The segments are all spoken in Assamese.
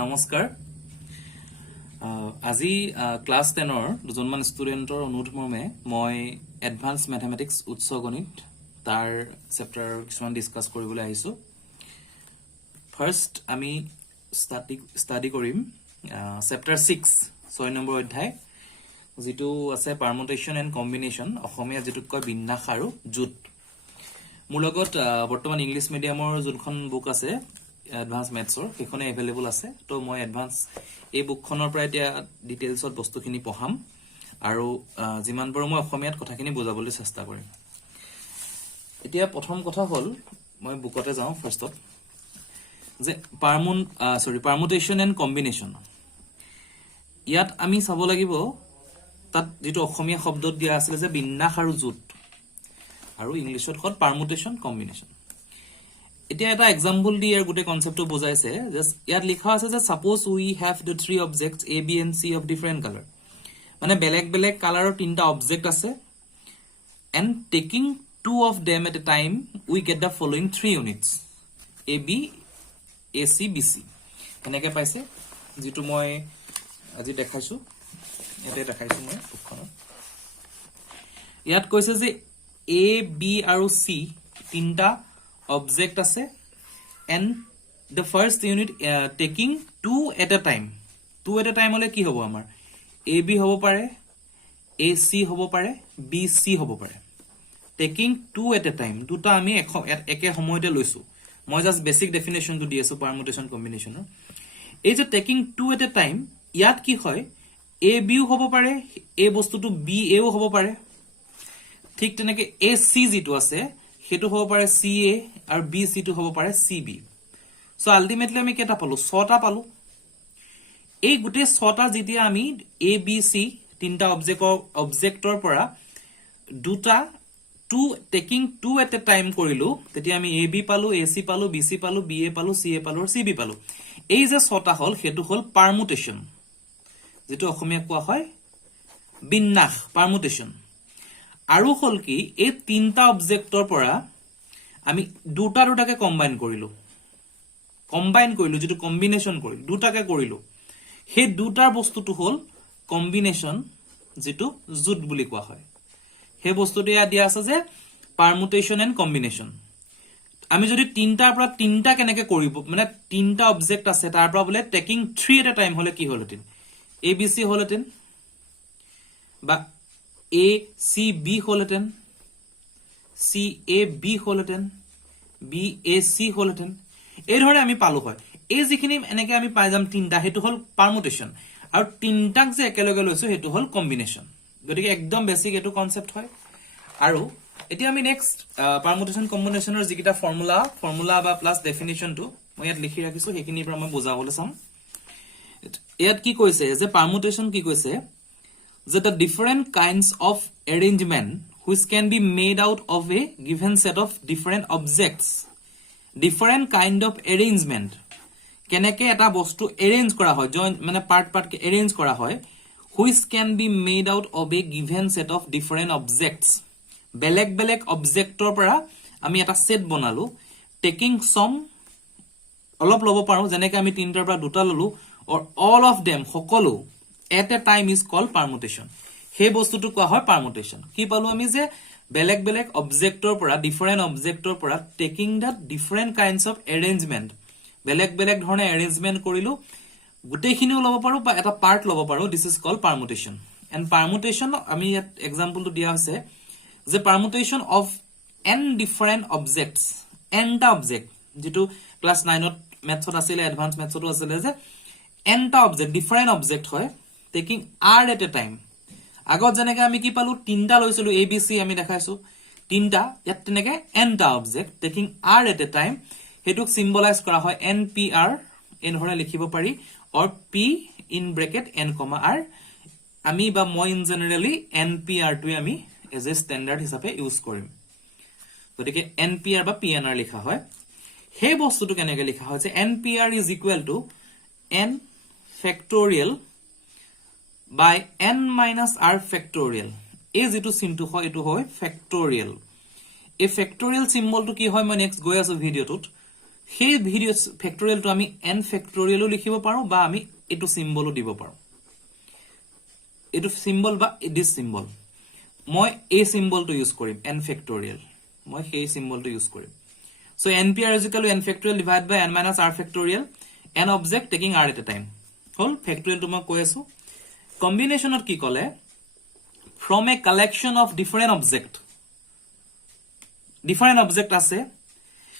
নমস্কাৰ আজি ক্লাস 10 ৰ দুজনমান ষ্টুডেন্টৰ অনুৰোধ মৰ্মে মই এডভান্স ম্যাথমেটিক্স উচ্চ গণিত তাৰ চেপ্টাৰ কিছুমান ডিসকাস কৰিবলৈ আহিছো ফাৰ্স্ট আমি ষ্টাডি কৰিম চেপ্টাৰ 6 নম্বৰ অধ্যায় যেটো আছে পাৰমুটেশন এণ্ড কম্বিনেশন অসমীয়া যেটো কয় বিন্যাস আৰু জুট মোৰ লগত বৰ্তমান ইংলিশ মিডিয়ামৰ যোনখন বুক আছে এডভান্স ম্যাথছৰ এখনে अवेलेबल আছে তো মই এডভান্স এই বুকখনৰ পৰা এতিয়া ডিটেইলছত বস্তুখিনি পঢ়াম আৰু যিমান পাৰো মই অসমীয়াত কথাখিনি বুজাবলৈ চেষ্টা কৰিম এতিয়া প্ৰথম কথা হ'ল মই বুকতে যাওঁ ফাৰ্ষ্টত যে পাৰমুটেশন এণ্ড কম্বিনেশন ইয়াত আমি চাব লাগিব তাত যেটো অসমীয়া শব্দত দিয়া আছিল যে বিন্যাস আৰু জুট আৰু ইংলিশত হ'ল পাৰমুটেশন কম্বিনেশন এতিয়া এটা এক্সাম্পল দি ইয়াৰ গোটে কনসেপ্টটো বুজাইছে জাস্ট ইয়াত লিখা আছে যে suppose we have the three objects A B and C of different colour মানে বেলেগ বেলেগ কালাৰৰ তিনটা অবজেক্ট আছে and taking two of them at a time we get the following three units A B A C B C এনেকৈ পাইছে যেটো মই আজি দেখাইছো এটা দেখাইছো মই বুকখনত ইয়াত কৈছে যে এ বি আৰু সি তিনটা object আছে and the first unit taking two at a time হলে কি হ'ব আমাৰ ab হ'ব পাৰে ac হ'ব পাৰে bc হ'ব পাৰে taking two at a time দুটা আমি একে সময়তে লৈছো মই জাস্ট বেসিক ডেফিনেশনটো দি আছো পাৰমুটেশন কম্বিনেশনৰ এই যে taking two at a time ইয়াত কি হয় ab হ'ব পাৰে এই বস্তুটো ba ও হ'ব পাৰে ঠিক তেনেকে ac যেটো আছে হেতু হ'ব পাৰে CA আৰু BC টু হ'ব পাৰে CB সো আলটিমেটলি আমি কেটা পালো 6টা পালো এই গুটে 6টা যেতিয়া আমি ABC তিনটা অবজেক্টৰ পৰা দুটা taking two at a time কৰিলো তেতিয়া আমি AB পালো AC পালো BC পালো BA পালো CA পালো আৰু CB পালো এই যে 6টা হল হেতু হল পাৰমুটেশন যেটো অসমীয়া কোৱা হয় বিন্যাস পাৰমুটেশন আৰু হল কি এই তিনটা অবজেক্টৰ পৰা আমি দুটাকে কম্বাইন কৰিলো যেটো কম্বিনেশন কৰিলো দুটাকে কৰিলো হে দুটাৰ বস্তুটো হল কম্বিনেশন যেটো জুট বুলি কোৱা হয় হে বস্তুটো দিয়া আছে যে পাৰমুটেশন এণ্ড কম্বিনেশন আমি যদি তিনটাৰ পৰা তিনটা কেনেকে কৰিব মানে তিনটা অবজেক্ট আছে তাৰ পৰা বলে টেকিং 3 এট এ টাইম হলে কি হলতেন ABC হলতেন বা A C B হলতেন C A B হলতেন B A C হলতেন এই ধৰণে আমি পালো হয় এই যিখিনি এনেকে আমি পাই যাম তিনটা হেতু হল পাৰমুটেশন আৰু তিনটাক যে একেলগে লৈছো হেতু হল কম্বিনেশন গতিকে একদম বেসিক এটো কনসেপ্ট হয় আৰু এতিয়া আমি নেক্সট পাৰমুটেশন কম্বিনেশনৰ যিকিটা ফৰ্মুলা বা প্লাস ডেফিনিশনটো মই ইয়াত লিখি ৰাখিছো হেখিনি পৰা মই বুজাবলৈ চাম ইয়াত কি কৈছে যে পাৰমুটেশন কি কৈছে that the different kinds of arrangement which can be made out of a given set of different objects different kind of arrangement keneke eta bostu arrange kora hoy join mane part ke arrange kora hoy which can be made out of a given set of different objects beleg objector pora ami eta set bonalu taking some olop lobo paru jeneke ami tintar pra duta lolu or all of them hokolo at a time is called permutation he bostutu koa hoy permutation ki palu ami je beleg objector pora different objector pora taking the different kinds of arrangement beleg dhorone arrangement korilu gute khini lobo paru ba eta part lobo paru this is called permutation and permutation ami yat example to dia ase je permutation of n different objects n ta object jitu class 9 ot maths ot asile advanced maths ot asile je n ta object different object hoy taking r at a time আগত জনেকে আমি কি পালো তিনটা লৈছিলো ABC আমি দেখাইছো তিনটা ইয়াত তেনেকে n টা object taking r at a time হেতুক সিম্বলাইজ কৰা হয় npr এন ধৰণে লিখিব পাৰি or p in bracket n, r আমি বা মই ইন জেনাৰেলি npr টো আমি এজ এ স্ট্যান্ডাৰ্ড হিচাপে ইউজ কৰিম গতিকে npr বা pnr লিখা হয় হে বস্তুটো কেনেকে লিখা হয় যে npr is equal to n factorial by n minus r factorial এই যেটো চিনটো হয় এটো হয় factorial এই factorial symbol টো কি হয় মই নেক্সট গৈ আছো ভিডিওটোত সেই ভিডিও ফেক্টৰিয়েলটো আমি n ফেক্টৰিয়েলো লিখিব পাৰো বা আমি এটো সিম্বলো দিব পাৰো এটো সিম্বল বা দিস সিম্বল মই এই সিম্বলটো ইউজ কৰিম n ফেক্টৰিয়েল মই সেই সিম্বলটো ইউজ কৰিম so npr is equal to n factorial divided by n minus r factorial n object taking r at a time hall factorial তো মই কৈ আছো কম্বিনেশনত কি কলে from a collection of different object আছে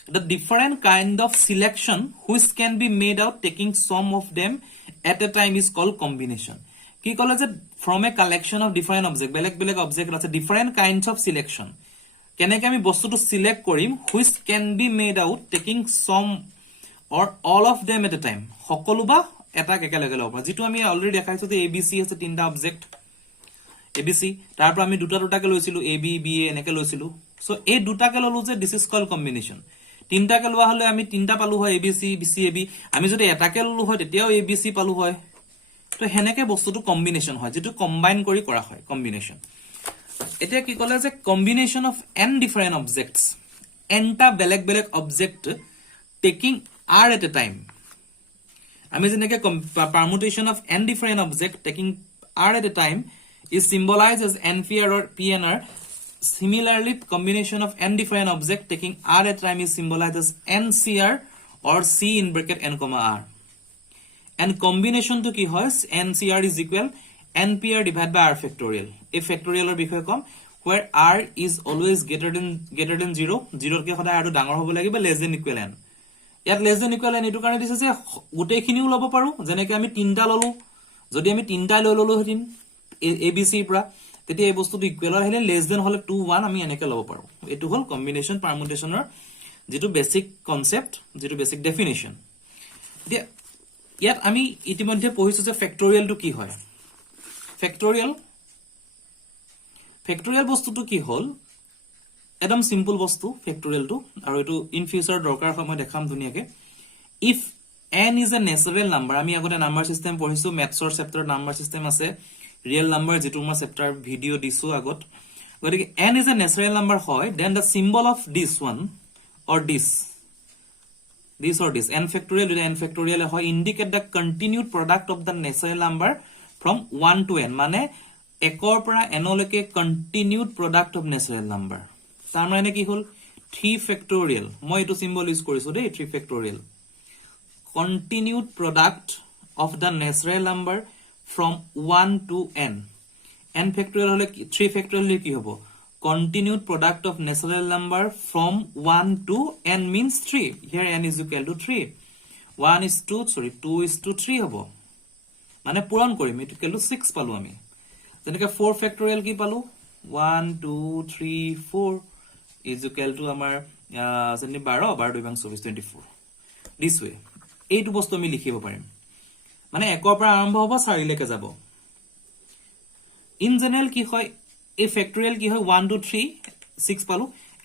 the different kind of selection which can be made out taking some of them at a time is called combination কি কলে যে from a collection of different object বেলেগ object আছে different kinds of selection কেনেকে আমি বস্তুটো সিলেক্ট কৰিম which can be made out taking some or all of them at a time সকলো বা এটা একেলগে লব যেটো আমি অলৰেডি দেখাইছো যে abc আছে তিনটা অবজেক্ট abc তাৰ পৰা আমি দুটাকে লৈছিলো ab ba এনেকে লৈছিলো সো এই দুটাকে ললো যে দিস ইজ কল্ড কম্বিনেশন তিনটাকে লোৱা হলে আমি তিনটা পালো হয় abc bc ab আমি যদি এটাকে ললো হয় তেতিয়াও abc পালো হয় তো হেনেকে বস্তুটো কম্বিনেশন হয় যেটো কম্বাইন কৰি কৰা হয় কম্বিনেশন এতিয়া কি কলে যে combination of n different objects nটা বেলেগ object taking r at a time আমি যেনেকে permutation of n different object taking r at a time is symbolized as npr or pnr similarly combination of n different object taking r at a time is symbolized as ncr or c in bracket n comma r and combination to ki hoy ncr is equal npr divided by r factorial a factorial or বিষয় কম where r is always greater than 0 0 কে সদায় আৰু ডাঙৰ হ'ব লাগিব less than equal n ইয়াত less than equal n এটো কাৰণে দিছে যে গোটেইখিনিও লব পাৰো যেনেকৈ আমি তিনটা ললো যদি আমি তিনটা ললো হেতিন abc পৰা তেতিয়া এই বস্তুটো ইকুৱেল হলে less than হলে 2 1 আমি এনেকৈ লব পাৰো এটো হল কম্বিনেশন পাৰমুটেশনৰ যেটো বেসিক কনসেপ্ট যেটো বেসিক ডেফিনিশন দিয়া ইয়াত আমি ইতিমধ্যে পঢ়িছো যে ফেক্টৰিয়েল টু কি হয় ফেক্টৰিয়েল বস্তুটো কি হল একদম সিম্পল বস্তু ফেক্টৰিয়েল টু আৰু এটো ইন ফিউচাৰ দৰকাৰ হয় মই দেখাম ধুনিয়াকে if n is a natural number আমি আগতে নাম্বাৰ সিস্টেম পঢ়িছো ম্যাথছৰ চেপ্টাৰ নাম্বাৰ সিস্টেম আছে ৰিয়েল নাম্বাৰ যেটো মই চেপ্টাৰ ভিডিও দিছো আগত গতিকে n is a natural number হয় then the symbol of this one or this or this n factorial n factorial হয় indicate the continued product of the natural number from 1 to n মানে একৰ পৰা n লৈকে continued product of natural number তাৰ মানে কি হল 3 factorial মই এটো সিম্বল ইউজ কৰিছো দেই 3 factorial continued product of the natural number from 1 to n n factorial হলে 3 factorial কি হ'ব continued product of natural number from 1 to n means 3 here n is equal to 3 1 is 2 is to 3 হ'ব মানে পূৰণ কৰিম এটো কেলু 6 পালো আমি যেনেকৈ 4 factorial কি পালো 1 2 3 4 is equal to আমাৰ 12 12 2 24 24 this way এইটো বস্তু আমি লিখিব পাৰিম মানে একৰ পৰা আৰম্ভ হ'ব 4 লৈকে যাব ইন জেনাৰেল কি হয় এই ফেক্টৰিয়েল কি হয় 1 2 3 6 পালো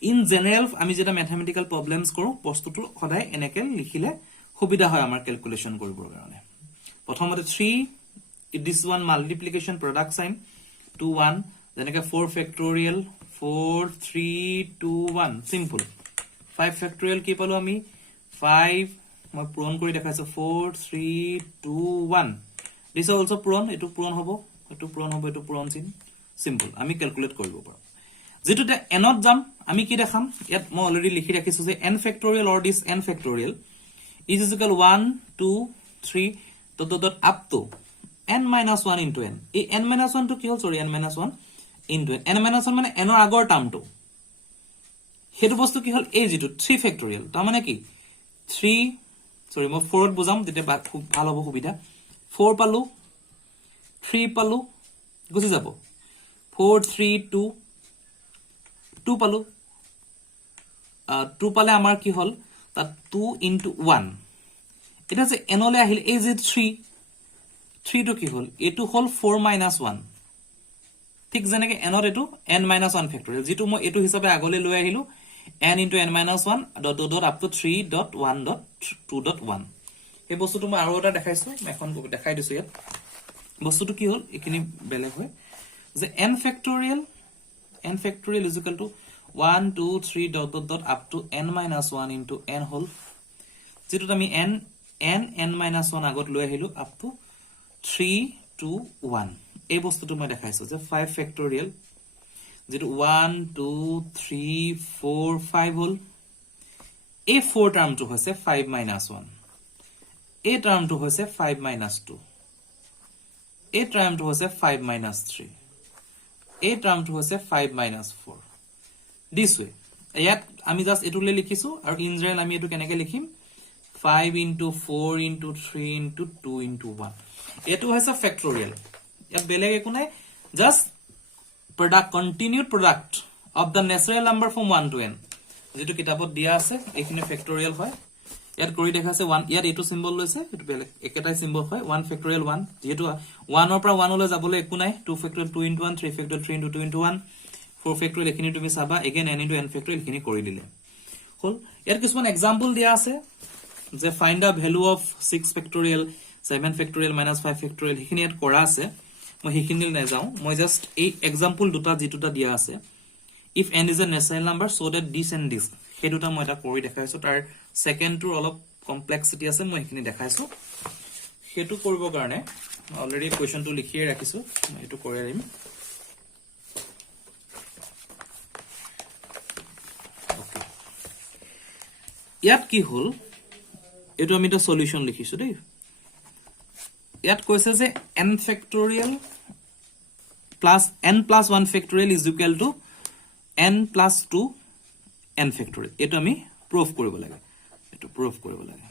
ইন জেনাৰেল আমি যেটা ম্যাথমেটিক্যাল প্ৰবলেমছ কৰো বস্তুটো সদায় এনেকে লিখিলে সুবিধা হয় আমাৰ ক্যালকুলেশন কৰিবৰ কাৰণে প্ৰথমতে 3 this one multiplication product sign 2 1 যেনেকৈ 4 factorial 4 3 2 1 simple 5 factorial কি পালো আমি 5 মই পূৰণ কৰি দেখাইছো 4 3 2 1 this also পূৰণ এটো পূৰণ হ'ব এটো পূৰণ চিন সিম্পল আমি ক্যালকুলেট কৰিব পাৰো যেটোতে n ত যাম আমি কি দেখাম ইয়াত মই অলৰেডি লিখি ৰাখিছো যে n factorial or this n factorial is equal 1 2 3 up to n minus 1 into n এই n minus 1 to কি হল সৰি n minus 1 into n minus 1 মানে n ৰ আগৰ টাৰ্মটো হেতু বস্তু কি হল এই যেটো 3 factorial তাৰ মানে কি 3 সৰি মই 4 ত বুজাম তেতিয়া খুব ভাল হ'ব সুবিধা 4 পালো 3 পালো গুছি যাব 4 3 2 2 পালো 2 পালে আমাৰ কি হল তা 2 into 1 এটা যে n লে আহিল এই যে 3 to কি হল এটো হল 4 minus 1 ঠিক যেনেকৈ n ৰ এটো n minus 1 factorial যেটো মই এটো হিচাপে আগলে লৈ আহিলো n into n minus 1 dot up to 3.1.2.1 এই বস্তুটো মই আৰু এটা দেখাইছো এখন দেখাই দিছো ইয়াত বস্তুটো কি হল এখিনি বেলেগ হয় যে n factorial is equal to 1 2 3 dot up to n minus 1 into n whole যেটোত আমি n minus 1 আগত লৈ আহিলো up to 3 2 1 এই বস্তুটো মই দেখাইছো যে 5 ফেক্টৰিয়েল যেটো 1 2 3 4 5 হল এই 4 টাৰ্মটো হৈছে 5 minus 1 এই টাৰ্মটো হৈছে 5 minus 2 এই টাৰ্মটো হৈছে 5 minus 3 এই টাৰ্মটো হৈছে 5 minus 4 this way ইয়াত আমি জাস্ট এটুলে লিখিছো আৰু ইন জেনেৰেল আমি এটু কেনেকে লিখিম 5 into 4 into 3 into 2 into 1 এটু হৈছে ফেক্টৰিয়েল ইয়াত বেলেগ একো নাই just product continued product of the natural number from 1 to n যেটো কিতাপত দিয়া আছে এইখিনি ফেক্টৰিয়েল হয় ইয়াত কৰি দেখাছে 1 ইয়াত এটু সিম্বল লৈছে এটু বেলেগ একেটাই সিম্বল হয় 1 ফেক্টৰিয়েল 1 যেটো 1 ৰ পৰা 1 লৈ যাবলৈ একো নাই 2 factorial 2 into 1 3 factorial 3 into 2 into 1 4 factorial এখিনি তুমি চাবা again n into n factorial এখিনি কৰি দিলে হল ইয়াত কিছুমান एग्जांपल দিয়া আছে যে find the value of 6 factorial 7 factorial -5 factorial এখিনি ইয়াত কৰা আছে মই হিখিনি না যাও মই জাস্ট এই एग्जांपल দুটা যেটোটা দিয়া আছে if n is a natural number so that this and this হে দুটা মই এটা কৰি দেখাইছো তাৰ সেকেন্ড টুৰ অলপ কমপ্লেক্সিটি আছে মই হিখিনি দেখাইছো হেতু কৰিব কাৰণে অলৰেডি কোৱেশ্চনটো লিখিয়ে ৰাখিছো মই এটো কৰি দিম ইয়াত কি হল এটো আমি এটা সলিউশন লিখিছো দেই ইয়াত কৈছে যে n factorial plus n plus 1 factorial is equal to n plus 2 n factorial এটো আমি প্রুফ কৰিব লাগে এটো প্ৰুফ কৰিব লাগে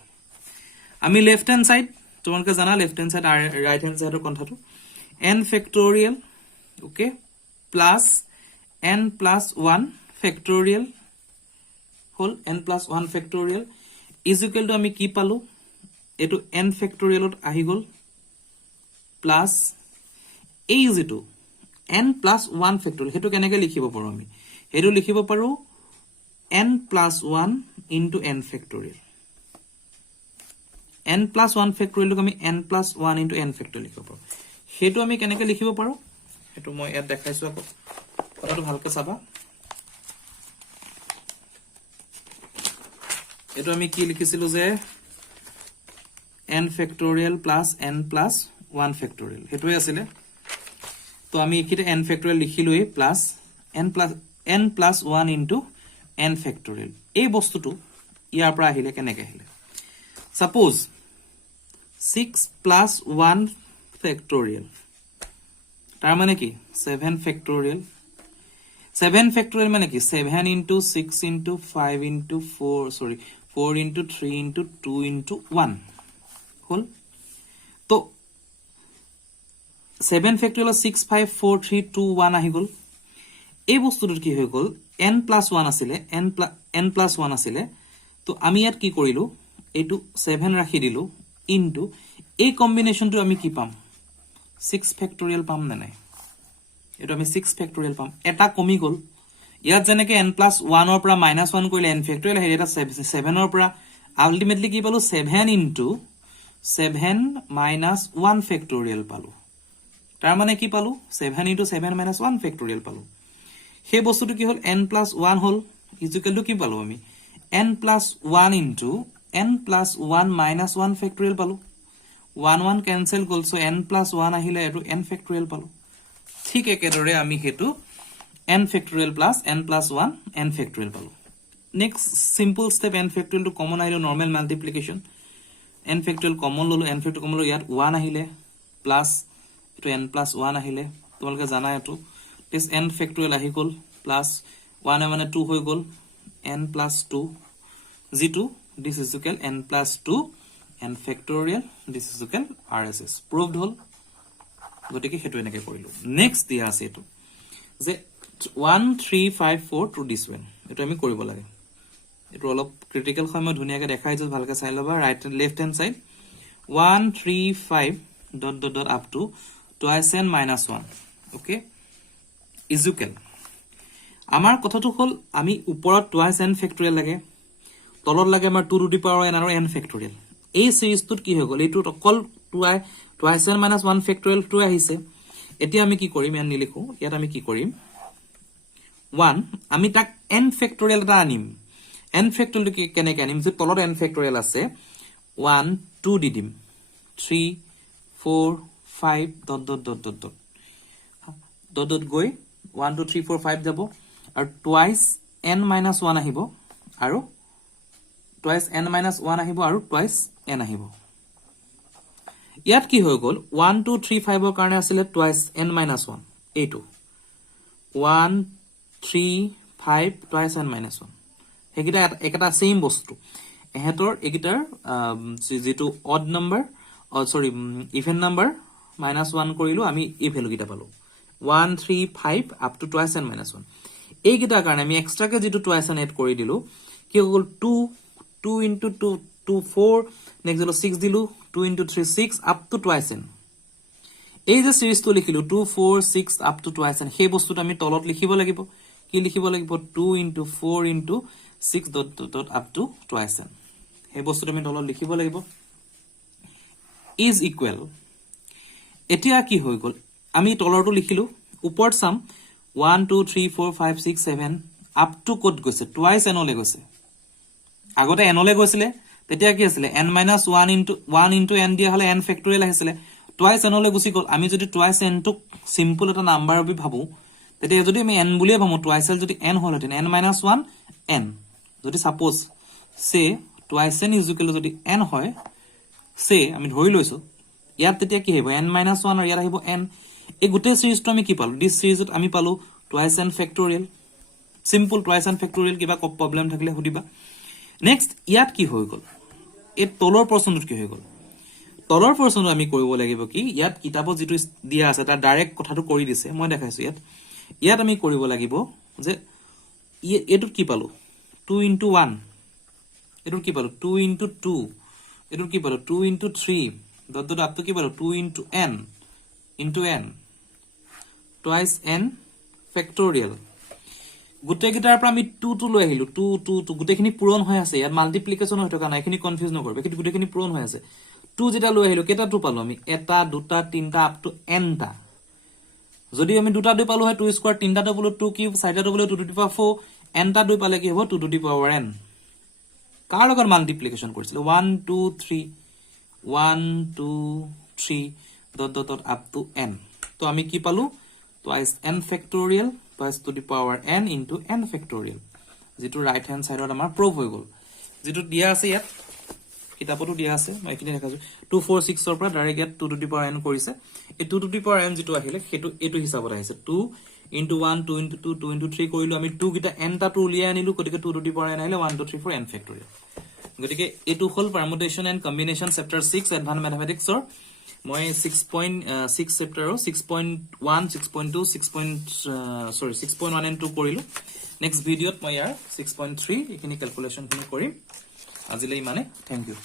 আমি লেফট হ্যান্ড সাইড তোমালকে জানা লেফট হ্যান্ড সাইড আর রাইট হ্যান্ড সাইডৰ কথাটো n factorial okay plus n plus 1 factorial hall n plus 1 factorial is equal to আমি কি পালো এটো n factorialত আহি গল plus a is equal to n plus 1 factorial হেতু কেনেকে লিখিব পাৰো আমি হেতু লিখিব পাৰো n plus 1 into n factorial n plus 1 factorial ক আমি n plus 1 into n factorial লিখিব পাৰো হেতু আমি কেনেকে লিখিব পাৰো হেতু মই ইয়াত দেখাইছো আকৌ কথাটো ভালকে চাবা এটো আমি কি লিখিছিলো যে n factorial plus n plus 1 factorial হেতুই আছিল তো আমি একিতে n factorial লিখিলোই plus n plus 1 into n factorial এই বস্তুটো ইয়াৰ পৰা আহিলে কেনেকে আহিলে সাপোজ 6 plus 1 factorial তাৰ মানে কি 7 factorial 7 factorial মানে কি 7 into 6 into 5 into 4 into 3 into 2 into 1 হল তো 7 factorial 6 5 4 3 2 1 আহি গল এই বস্তুটো কি হৈ গল n plus 1 আছিল n plus 1 আছিল তো আমি ইয়াত কি কৰিলো এটো 7 ৰাখি দিলো ইনটু এই কম্বিনেশনটো আমি কি পাম 6 factorial পাম না নাই এটো আমি 6 factorial পাম এটা কমি গল ইয়াত জেনেকে n plus 1 ৰ পৰা -1 কৰিলে n factorial হে এটা 7 ৰ পৰা আলটিমেটলি কি পালো 7 into 7 minus 1 factorial পালো তাৰ মানে কি পালো 7 into 7 minus 1 factorial পালো হে বস্তুটো কি হল n plus 1 hall is equal to কি পালো আমি n plus 1 into n plus 1 minus 1 factorial পালো 1 1 cancel গল সো n plus 1 আহিলে এটো n factorial পালো ঠিক একেদৰে আমি হেতু n factorial plus n plus 1 n factorial পালো next simple step n factorial টু কমন আহিলো normal multiplication n factorial common ললো n factorial কমন ললো ইয়াত 1 আহিলে প্লাস এটো n plus 1 আহিলে তোমালকে জানা এটো this n factorial আহি গল প্লাস 1 মানে 2 হৈ গল n plus 2 g2 this is equal n plus 2 n factorial this is equal rss proved হল গটিকে হেতু এনেকে কৰিলো নেক্সট দিয়া আছে এটো যে 1 3 5 4 to this one এটো আমি কৰিব লাগে এটো অলপ ক্রিটিক্যাল হয় মই ধুনিয়াকে দেখাইছো ভালকে চাই লবা right left hand side 1 3 5 dot dot dot up to twice n minus 1 okay is equal আমাৰ কথাটো হল আমি ওপৰত twice n factorial লাগে তলত লাগে আমাৰ 2 to the power n আৰু n factorial এই সিরিজটোত কি হৈ গল এটো অকল twice n minus 1 factorial টো আহিছে এতিয়া আমি কি কৰিম ইয়াত নিলিখো ইয়াত আমি কি কৰিম 1 আমি তাক n factorial এটা আনিম n factorial টো কেনেকৈ আনিম যে তলত n factorial আছে 1 2 দি দিম 3 4 5 dot dot dot dot dot dot dot গৈ 1 2 3 4 5 যাব আৰু টুৱাইস n minus 1 আহিব আৰু টুৱাইস n minus 1 আহিব আৰু টুৱাইস n আহিব ইয়াত কি হৈ গল 1 2 3 5 ৰ কাৰণে আছিল টুৱাইস n minus 1 এইটো 1 3 5 টুৱাইস n minus 1 হেকিটা একটা সেম বস্তু এহেতৰ একিটাৰ যেটো অড নাম্বাৰ সৰি ইভেন নাম্বাৰ -1 কৰিলো আমি এই ভ্যালু কিটা পালো 1 3 5 up to twice n minus 1 এই কিটা কাৰণে আমি এক্সট্ৰা কে যেটো twice n এড কৰি দিলো কি হ'ল 2 2 into 2 2 4 নেক্সট হলো 6 দিলো 2 into 3 6 up to twice n এই যে সিরিজটো লিখিলো 2 4 6 up to twice n সেই বস্তুটো আমি তলত লিখিব লাগিব কি লিখিব লাগিব 2 into 4 into 6 dot dot dot up to twice n এই বস্তুটো আমি তলত লিখিব লাগিব is equal এতিয়া কি হৈ গল আমি তলৰটো লিখিলো ওপৰত চাম 1 2 3 4 5 6 7 up to কত গৈছে twice n লৈ গৈছে আগতে n লৈ গৈছিলে তেতিয়া কি আছিল n minus 1 into n দিয়া হলে n ফেক্টৰিয়েল আহিছিল twice n লৈ গুছি গল আমি যদি twice n টো সিম্পল এটা নাম্বাৰ বি ভাবো তেতিয়া যদি আমি n বুলিয়ে ভাবো twice যদি n হলহেতেন n minus 1 n যদি সাপোজ সে twice n is equal যদি n হয় সে আমি ধৰি লৈছো ইয়াত তেতিয়া কি হ'ব n minus 1 আৰু ইয়াত আহিব n এই গোটে সিৰিজটো আমি কি পালো দিস সিৰিজত আমি পালো twice n factorial simple twice n factorial কিবা প্ৰবলেম থাকিলে হুদিবা নেক্সট ইয়াত কি হৈ গল এই তলৰ প্ৰশ্নটো কি হৈ গল তলৰ প্ৰশ্নটো আমি কৰিব লাগিব কি ইয়াত কিতাপত যেটো দিয়া আছে তাৰ ডাইৰেক্ট কথাটো কৰি দিছে মই দেখাইছো ইয়াত আমি কৰিব লাগিব যে এটোত কি পালো 2 into 1 এটোত কি পালো 2 into 2 এটোত কি পালো 2 into 3 dot dot up to কি পালো 2 into n twice n factorial গুটে গিটাৰ পৰা আমি 2 2 লৈ আহিলো 2 2 2 গুটেখিনি পূৰণ হৈ আছে ইয়াত মাল্টিপ্লিকেশন হৈ থকা নাই এখিনি কনফিউজ নকৰবে কিন্তু গুটেখিনি পূৰণ হৈ আছে 2 যেটা লৈ আহিলো কেটা 2 পালো আমি এটা দুটা তিনটা আপ টু n টা যদি আমি দুটা 2 পালো হয় 2 স্কয়ার তিনটা টো বলো 2 কিউব সাইডটা টো বলো 2 টু দি পাওয়ার 4 n টা 2 পালে কি হ'ব 2 টু দি পাওয়ার n কাৰ লগত মাল্টিপ্লিকেশন কৰিছিল 1 2 3 1 2 3 dot dot dot up to n তো আমি কি পালো twice n factorial twice to the power n into n factorial যেটো রাইট হ্যান্ড সাইডত আমাৰ প্ৰুফ হৈ গল যেটো দিয়া আছে ইয়াত কিতাপটো দিয়া আছে মই এখিনি দেখাছো 246 ৰ পৰা ডাইৰেক্ট ইয়াত 2 to the power n কৰিছে এই 2 to the power n যেটো আহিলে হেতু এটো হিচাপত আহিছে 2 into 1 2 into 2 2 into 3 কৰিলো আমি 2 গিটা n টা 2 উলিয়াই আনিলো গতিকে 2 to the power n আহিলে 1 2 3 4 n factorial গতিকে এটো হল permutation and combination chapter 6 advance mathematics ৰ মই 6.6 চেপ্টাৰ 6.1 6.2 6.1 and 2 কৰিলো নেক্সট ভিডিওত মই ইয়াৰ 6.3 এখিনি ক্যালকুলেশন খিনি কৰিম আজিলৈ মানে থ্যাংক ইউ